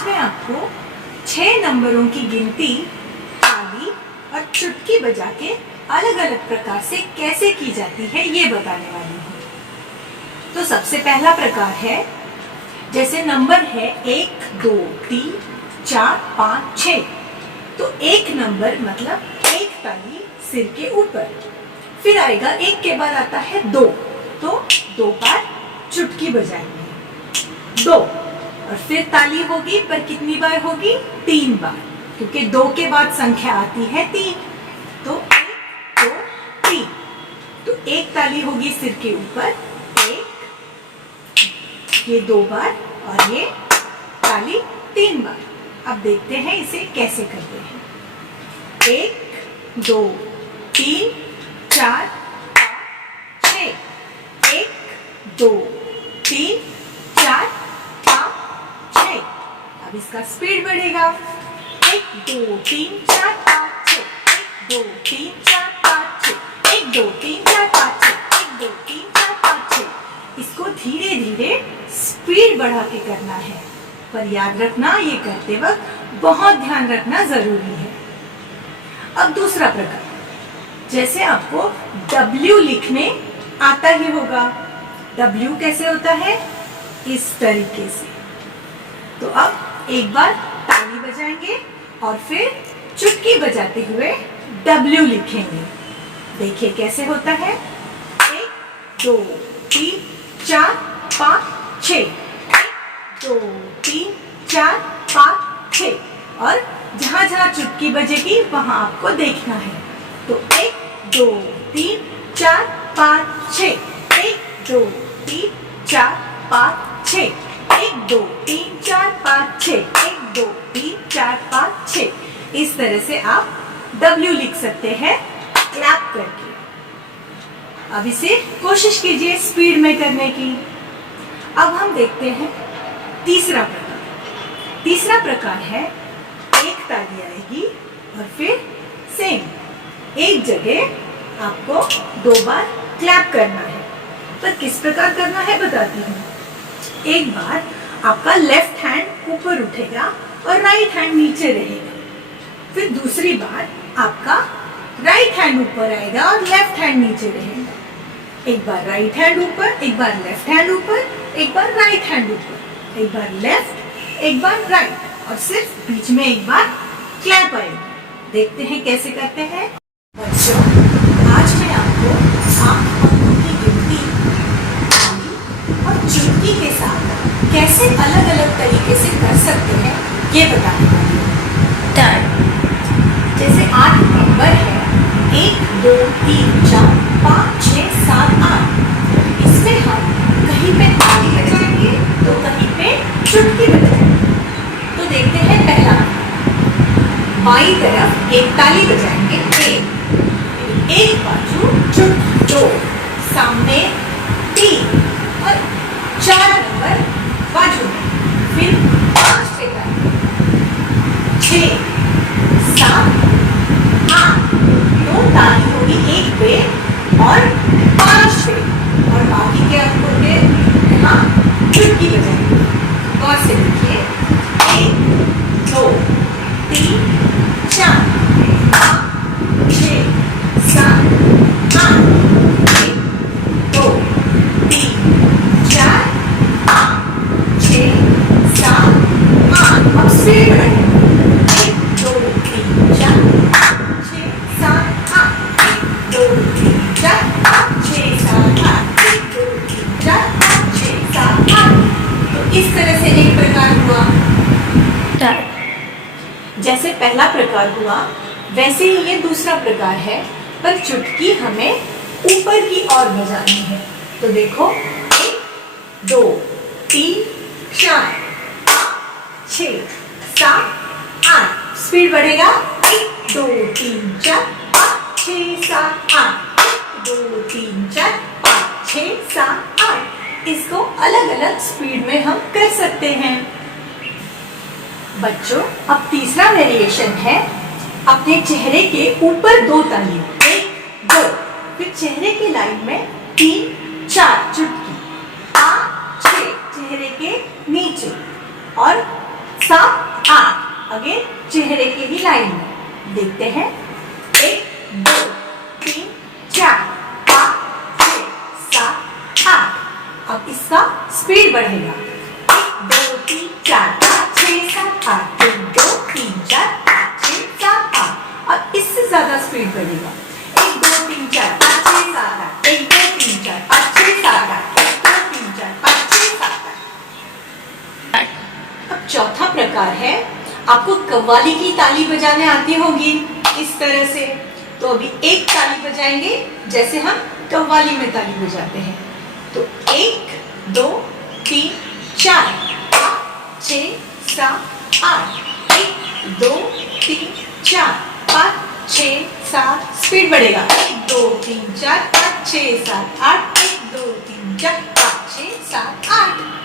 आज मैं आपको 6 नंबरों की गिनती ताली और चुटकी बजा के अलग अलग प्रकार से कैसे की जाती है ये बताने वाली हूँ। तो सबसे पहला प्रकार है, जैसे नंबर है 1 2 3 4 5 6, तो एक नंबर मतलब एक ताली सिर के ऊपर, फिर आएगा एक के बाद आता है 2, तो 2 बार चुटकी बजाएंगे 2, और फिर ताली होगी पर कितनी बार होगी? 3 बार, क्योंकि 2 के बाद संख्या आती है 3, तो 1 2 3, तो एक ताली होगी सिर के ऊपर, एक, ये 2 बार और ये ताली 3 बार। अब देखते हैं इसे कैसे करते हैं। 1 2 3 4 5 6, 1 2 3 4 5 6। अब इसका स्पीड बढ़ेगा, 1 2 3 4 5 6, 1 2 3 4 5 6, 1 2 3 4 5 6, 1 2 3 4 5 6। इसको धीरे धीरे स्पीड बढ़ा के करना है, पर याद रखना ये करते वक्त बहुत ध्यान रखना जरूरी है। अब दूसरा प्रकार, जैसे आपको W लिखने आता ही होगा। W कैसे होता है? इस तरीके से। तो अब एक बार ताली बजाएंगे और फिर चुटकी बजाते हुए W लिखेंगे। देखिए कैसे होता है। 1 2 3 4 5 6, 1 2 3 4 5 6, और जहां जहां चुटकी बजेगी वहां आपको देखना है। तो 1 2 3 4 5 6, 1 2 3 4 5 6, 1 2 3 4 5 6, 1 2 3 4 5 6। इस तरह से आप W लिख सकते हैं क्लैप करके। अब इसे कोशिश कीजिए स्पीड में करने की। अब हम देखते हैं तीसरा प्रकार। तीसरा प्रकार है, एक ताली आएगी और फिर सेम एक जगह आपको 2 बार क्लैप करना है। पर किस प्रकार करना है बताती हूँ। एक बार आपका लेफ्ट हैंड ऊपर उठेगा और राइट हैंड नीचे रहेगा। फिर दूसरी बार आपका राइट हैंड ऊपर आएगा और लेफ्ट हैंड नीचे रहेगा। एक बार राइट हैंड ऊपर, एक बार लेफ्ट हैंड ऊपर, एक बार राइट हैंड ऊपर, एक बार लेफ्ट, एक बार राइट, और सिर्फ बीच में एक बार क्लैप आएगी। देखते हैं कैसे करते हैं। बच्चों, आज मैं आपको 8 अंकों की गिनती ताली और चुटकी के साथ कैसे अलग अलग तरीके से कर सकते हैं ये बताने वाली हूँ। जैसे 8 नंबर है, 1 2 3 4 5 6 7 8। इसमें हम कहीं पे ताली बजाएंगे तो कहीं पे चुटकी बजाएंगे। तो देखते हैं पहला, बाई तरफ एक ताली बजाएंगे, एक बाजू चुटकी 2, सामने 3 और 4 नंबर बाजू में, फिर 5 पे ताली, 6 7 8, 2 ताली होगी एक पे और 5 पे, और बाकी के अंकों के यहाँ चुटकी बजाएंगे। गौर से देखिए, 1 2 3 4 5 6 7 8, 1 2 3 4 5 6 7 8। अब स्पीड बढ़ाएंगे, 1 2 3 4 5 6 7 8, 1 2 3 4 5 6 7 8, 1 2 3 4 5 6 7 8। तो इस तरह से एक प्रकार हुआ। जैसे पहला प्रकार हुआ वैसे ही ये दूसरा प्रकार है, पर चुटकी हमें ऊपर की ओर बजानी है। तो देखो, 1 2 3 4 5 6 7 8। स्पीड बढ़ेगा, 1 2 3 4 5 6 7 8, 1 2 3 4 5 6 7 8। इसको अलग अलग स्पीड में हम कर सकते हैं। बच्चों, अब तीसरा वेरिएशन है, अपने चेहरे के ऊपर 2 ताली, 1 2, फिर चेहरे की लाइन में 3 4 चुटकी, 5 6 चेहरे के नीचे, और 7 8। अगेन चेहरे के ही लाइन में देखते हैं। 1 2 3 4 5 6 7 8। अब इसका स्पीड बढ़ेगा। 1 2 3 4 5 6 7 8। 1 2 3 4 5 6 7 8। अब इससे ज्यादा स्पीड बढ़ेगा। 1 2 3 4 5 6 7 8। 1 2 3 4 5 6 7 8। 1 2 3 4 5 6 7 8। अब चौथा प्रकार है, आपको कव्वाली की ताली बजाने आती होगी इस तरह से। तो अभी एक ताली बजाएंगे जैसे हम कव्वाली में ताली बजाते हैं। तो 1 2 3 4 5 6 7 8। 1 2 3 4 5 6 7। स्पीड बढ़ेगा। 1 2 3 4 5 6 7 8। 1 2 3 4 5 6 7 8।